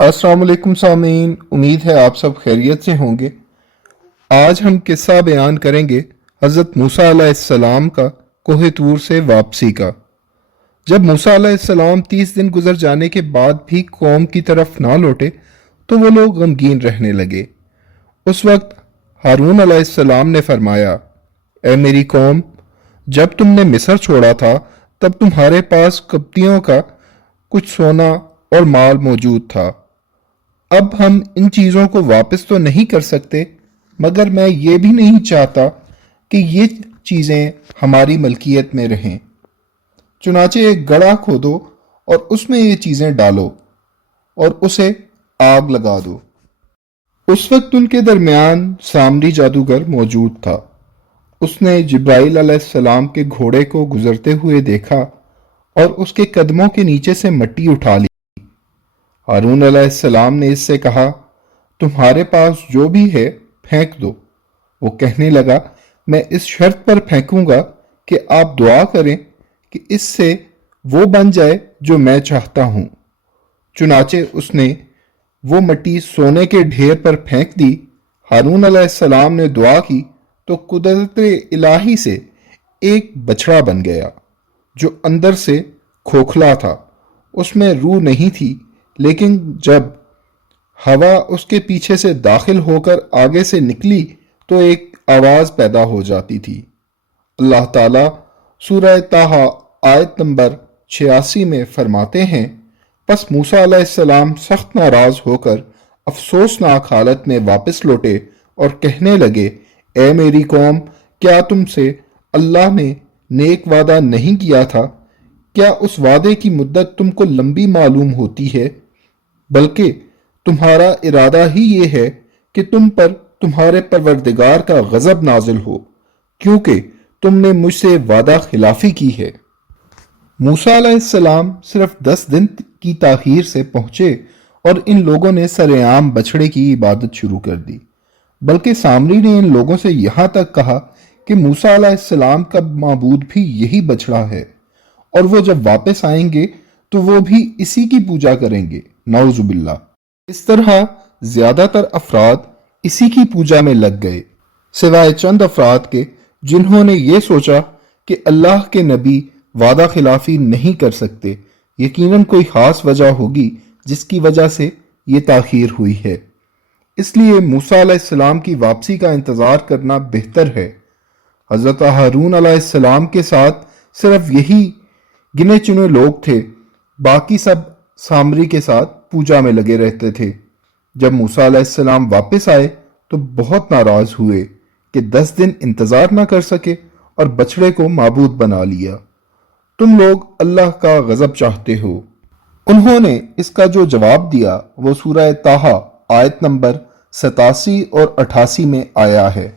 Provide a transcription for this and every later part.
अस्सलाम वालेकुम सामीन। उम्मीद है आप सब खैरियत से होंगे। आज हम किस्सा बयान करेंगे हज़रत मूसा अलैहिस्सलाम का कोहे तूर से वापसी का। जब मूसा अलैहिस्सलाम 30 दिन गुजर जाने के बाद भी कौम की तरफ ना लौटे तो वो लोग गमगीन रहने लगे। उस वक्त हारून अलैहिस्सलाम ने फरमाया, ए मेरी कौम, जब तुमने मिस्र छोड़ा था तब तुम्हारे पास कप्तियों का कुछ सोना और माल मौजूद था। अब हम इन चीज़ों को वापस तो नहीं कर सकते, मगर मैं ये भी नहीं चाहता कि ये चीज़ें हमारी मलकियत में रहें। चुनाचे एक गड्ढा खोदो और उसमें ये चीज़ें डालो और उसे आग लगा दो। उस वक्त उनके दरमियान सामरी जादूगर मौजूद था। उसने जिब्राइल अलैहिस्सलाम के घोड़े को गुजरते हुए देखा और उसके कदमों के नीचे से मिट्टी उठा ली। हारून अलैहिस्सलाम ने इससे कहा, तुम्हारे पास जो भी है फेंक दो। वो कहने लगा, मैं इस शर्त पर फेंकूंगा कि आप दुआ करें कि इससे वो बन जाए जो मैं चाहता हूं। चुनाचे उसने वो मिट्टी सोने के ढेर पर फेंक दी। हारून अलैहिस्सलाम ने दुआ की तो कुदरत इलाही से एक बछड़ा बन गया जो अंदर से खोखला था। उसमें रूह नहीं थी, लेकिन जब हवा उसके पीछे से दाखिल होकर आगे से निकली तो एक आवाज पैदा हो जाती थी। अल्लाह ताला सूरह ताहा आयत नंबर 86 में फरमाते हैं, बस मूसा अलैहिस्सलाम सख्त नाराज होकर अफसोसनाक हालत में वापस लौटे और कहने लगे, ए मेरी कौम, क्या तुमसे अल्लाह ने नेक वादा नहीं किया था? क्या उस वादे की मुद्दत तुमको लंबी मालूम होती है? बल्कि तुम्हारा इरादा ही ये है कि तुम पर तुम्हारे परवरदिगार का गजब नाजिल हो, क्योंकि तुमने मुझसे वादा खिलाफी की है। मूसा अलैहिस्सलाम सिर्फ 10 दिन की ताखीर से पहुंचे और इन लोगों ने सरेआम बछड़े की इबादत शुरू कर दी। बल्कि सामरी ने इन लोगों से यहां तक कहा कि मूसा अलैहिस्सलाम का माबूद भी यही बछड़ा है और वो जब वापस आएंगे तो वो भी इसी की पूजा करेंगे। नाउजुबिल्लाह। इस तरह ज्यादातर अफराद इसी की पूजा में लग गए, सिवाय चंद अफराद के जिन्होंने ये सोचा कि अल्लाह के नबी वादा खिलाफी नहीं कर सकते। यकीनन कोई खास वजह होगी जिसकी वजह से ये ताखीर हुई है, इसलिए मूसा अलैहिस्सलाम की वापसी का इंतजार करना बेहतर है। हजरत हारून अलैहिस्सलाम के साथ सिर्फ यही गिने चुने लोग थे, बाकी सब सामरी के साथ पूजा में लगे रहते थे। जब मूसा अलैहिस्सलाम वापस आए तो बहुत नाराज हुए कि 10 दिन इंतजार ना कर सके और बछड़े को माबूद बना लिया। तुम लोग अल्लाह का गजब चाहते हो। उन्होंने इसका जो जवाब दिया वो सूरह ताहा आयत नंबर 87 और 88 में आया है।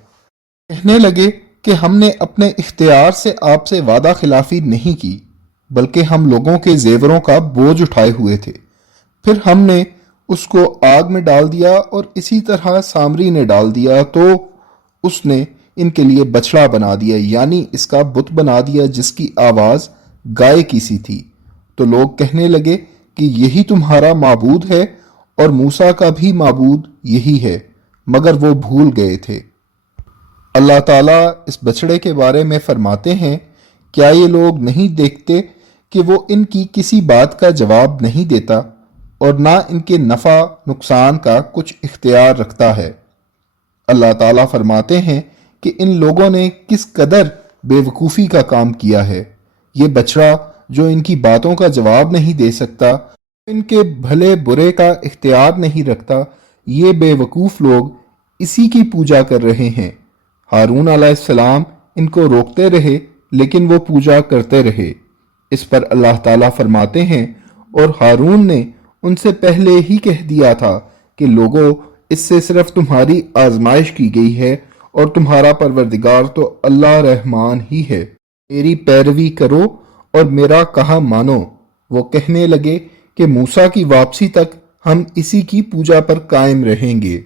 कहने लगे कि हमने अपने इख्तियार से आपसे वादा खिलाफी नहीं की, बल्कि हम लोगों के जेवरों का बोझ उठाए हुए थे। फिर हमने उसको आग में डाल दिया और इसी तरह सामरी ने डाल दिया तो उसने इनके लिए बछड़ा बना दिया, यानी इसका बुत बना दिया जिसकी आवाज गाय की सी थी। तो लोग कहने लगे कि यही तुम्हारा माबूद है और मूसा का भी माबूद यही है, मगर वो भूल गए थे। अल्लाह ताला इस बछड़े के बारे में फरमाते हैं, क्या ये लोग नहीं देखते कि वो इनकी किसी बात का जवाब नहीं देता और ना इनके नफ़ा नुकसान का कुछ इख्तियार रखता है। अल्लाह ताला फरमाते हैं कि इन लोगों ने किस कदर बेवकूफ़ी का काम किया है। ये बछड़ा जो इनकी बातों का जवाब नहीं दे सकता, इनके भले बुरे का इख्तियार नहीं रखता, ये बेवकूफ़ लोग इसी की पूजा कर रहे हैं। हारून अलैहिस्सलाम इनको रोकते रहे लेकिन वो पूजा करते रहे। इस पर अल्लाह ताला फरमाते हैं, और हारून ने उनसे पहले ही कह दिया था कि लोगों, इससे सिर्फ तुम्हारी आजमाइश की गई है और तुम्हारा परवरदिगार तो अल्लाह रहमान ही है। मेरी पैरवी करो और मेरा कहा मानो। वो कहने लगे कि मूसा की वापसी तक हम इसी की पूजा पर कायम रहेंगे।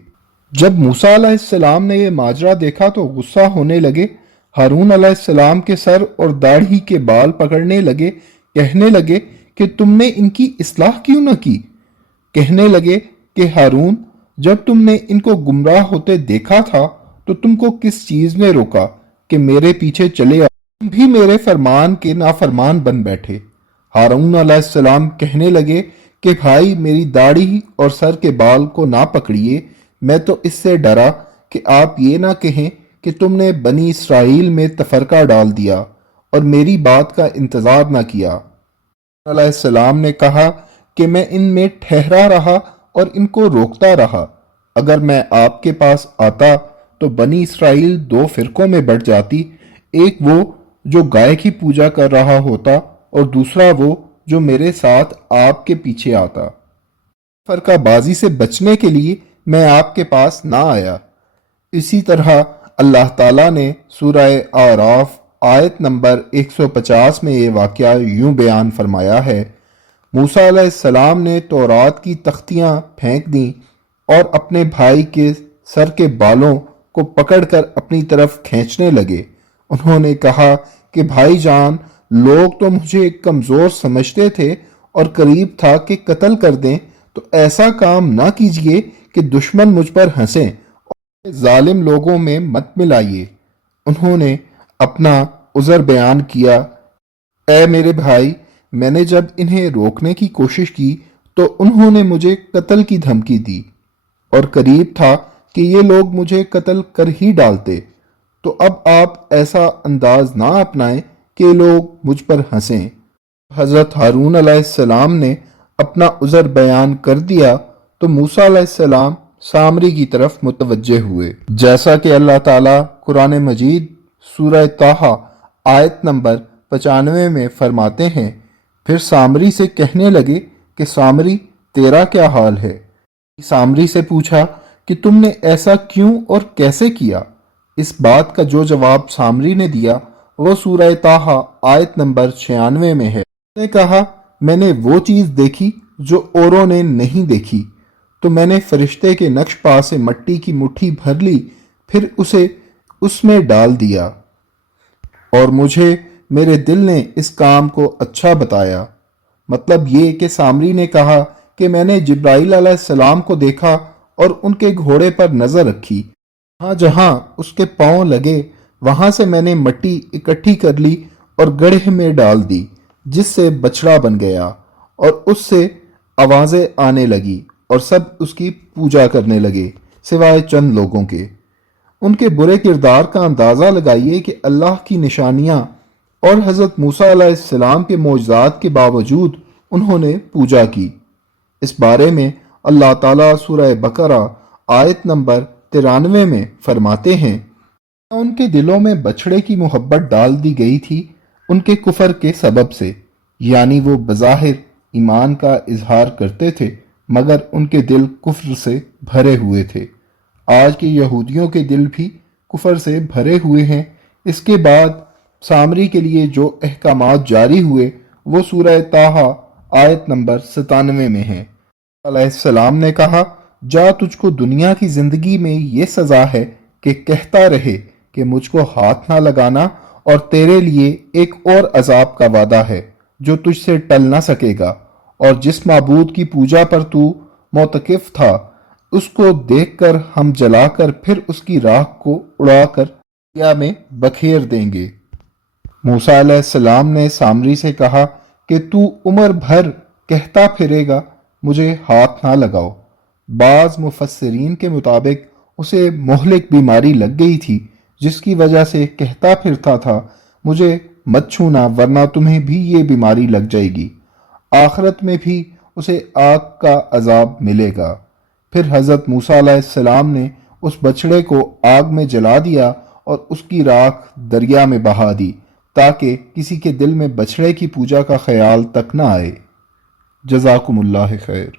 जब मूसा अलैहिस्सलाम ने यह माजरा देखा तो गुस्सा होने लगे। हारून अलैहिस्सलाम के सर और दाढ़ी के बाल पकड़ने लगे, कहने लगे कि तुमने इनकी इस्लाह क्यों न की? कहने लगे कि हारून, जब तुमने इनको गुमराह होते देखा था तो तुमको किस चीज ने रोका कि मेरे पीछे चले आओ? तुम भी मेरे फरमान के नाफरमान बन बैठे। हारून अलैहिस्सलाम कहने लगे कि भाई, मेरी दाढ़ी और सर के बाल को ना पकड़िए, मैं तो इससे डरा कि आप ये ना कहें कि तुमने बनी इसराइल में तफरका डाल दिया और मेरी बात का इंतजार ना किया। अलैहिस्सलाम ने कहा कि मैं इनमें ठहरा रहा और इनको रोकता रहा। अगर मैं आपके पास आता तो बनी इसराइल दो फिरकों में बढ़ जाती, एक वो जो गाय की पूजा कर रहा होता और दूसरा वो जो मेरे साथ आपके पीछे आता। फरकाबाजी से बचने के लिए मैं आपके पास ना आया। इसी तरह अल्लाह ताला ने सूरह आराफ आयत नंबर 150 में ये वाक़या यूं बयान फरमाया है, मूसा अलैहिस्सलाम ने तौरात की तख्तियां फेंक दी और अपने भाई के सर के बालों को पकड़कर अपनी तरफ खींचने लगे। उन्होंने कहा कि भाईजान, लोग तो मुझे कमज़ोर समझते थे और करीब था कि कत्ल कर दें, तो ऐसा काम ना कीजिए कि दुश्मन मुझ पर हंसें और जालिम लोगों में मत मिलाइए। उन्होंने अपना उज़र बयान किया, ऐ मेरे भाई, मैंने जब इन्हें रोकने की कोशिश की तो उन्होंने मुझे कत्ल की धमकी दी और करीब था कि ये लोग मुझे कत्ल कर ही डालते। तो अब आप ऐसा अंदाज ना अपनाएं कि लोग मुझ पर हंसें। हज़रत हारून अलैहिस्सलाम ने अपना उज़र बयान कर दिया तो मूसा अलैहिस्सलाम सामरी की तरफ मुतवज्जे हुए। जैसा कि अल्लाह ताला कुरान मजीद सूरह ताहा आयत नंबर 95 में फरमाते हैं, फिर सामरी से कहने लगे कि सामरी, तेरा क्या हाल है? सामरी से पूछा कि तुमने ऐसा क्यों और कैसे किया? इस बात का जो जवाब सामरी ने दिया वो सूरह ताहा आयत नंबर 96 में है। उसने कहा, मैंने वो चीज़ देखी जो औरों ने नहीं देखी, तो मैंने फरिश्ते के नक्श पा से मट्टी की मुट्ठी भर ली, फिर उसे उसमें डाल दिया और मुझे मेरे दिल ने इस काम को अच्छा बताया। मतलब ये कि सामरी ने कहा कि मैंने जिब्राइल अलैहिस्सलाम को देखा और उनके घोड़े पर नजर रखी। जहां जहां उसके पांव लगे वहां से मैंने मट्टी इकट्ठी कर ली और गड्ढे में डाल दी, जिससे बछड़ा बन गया और उससे आवाजें आने लगी और सब उसकी पूजा करने लगे सिवाय चंद लोगों के। उनके बुरे किरदार का अंदाजा लगाइए कि अल्लाह की निशानियां और हजरत मूसा अलैहिस्सलाम के मोजज़ात के बावजूद उन्होंने पूजा की। इस बारे में अल्लाह ताला सूरह बकरा आयत नंबर 93 में फरमाते हैं, उनके दिलों में बछड़े की मोहब्बत डाल दी गई थी उनके कुफर के सबब से, यानी वो बज़ाहिर ईमान का इजहार करते थे मगर उनके दिल कुफ्र से भरे हुए थे। आज के यहूदियों के दिल भी कुफर से भरे हुए हैं। इसके बाद सामरी के लिए जो अहकामात जारी हुए वो सूरह ताहा आयत नंबर 97 में है। अलैहिस्सलाम ने कहा, जा, तुझको दुनिया की जिंदगी में ये सजा है कि कहता रहे कि मुझको हाथ ना लगाना, और तेरे लिए एक और अजाब का वादा है जो तुझसे टल ना सकेगा, और जिस माबूद की पूजा पर तू मोतकिफ था उसको देखकर हम जलाकर फिर उसकी राख को उड़ाकर दरिया में बखेर देंगे। मूसा अलैहिस्सलाम ने सामरी से कहा कि तू उम्र भर कहता फिरेगा मुझे हाथ ना लगाओ। बाज मुफस्सिरीन के मुताबिक उसे मोहलिक बीमारी लग गई थी जिसकी वजह से कहता फिरता था मुझे मत छूना वरना तुम्हें भी ये बीमारी लग जाएगी, आखिरत में भी उसे आग का अजाब मिलेगा। फिर हजरत मूसा अलैहिस्सलाम ने उस बछड़े को आग में जला दिया और उसकी राख दरिया में बहा दी ताकि किसी के दिल में बछड़े की पूजा का ख्याल तक न आए। जज़ाकुमुल्लाह खैर।